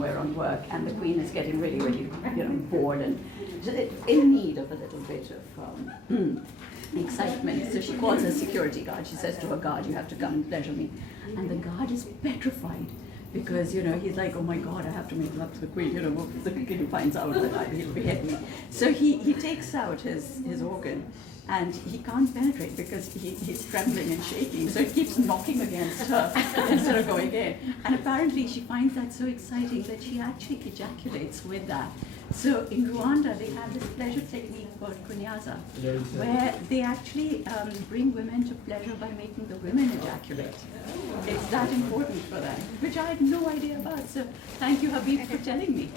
somewhere on work, and the queen is getting really, really, bored and in need of a little bit of excitement. So she calls her security guard. She says to her guard, "You have to come and pleasure me." And the guard is petrified because, he's like, "Oh my God, I have to make love to the queen. If the king finds out that he'll behead me." So he takes out his organ, and he can't penetrate because he's trembling and shaking. So it keeps knocking against her instead of going in. And apparently she finds that so exciting that she actually ejaculates with that. So in Rwanda, they have this pleasure technique called Kunyaza, where they actually bring women to pleasure by making the women ejaculate. It's that important for them, which I had no idea about. So thank you, Habib, for telling me.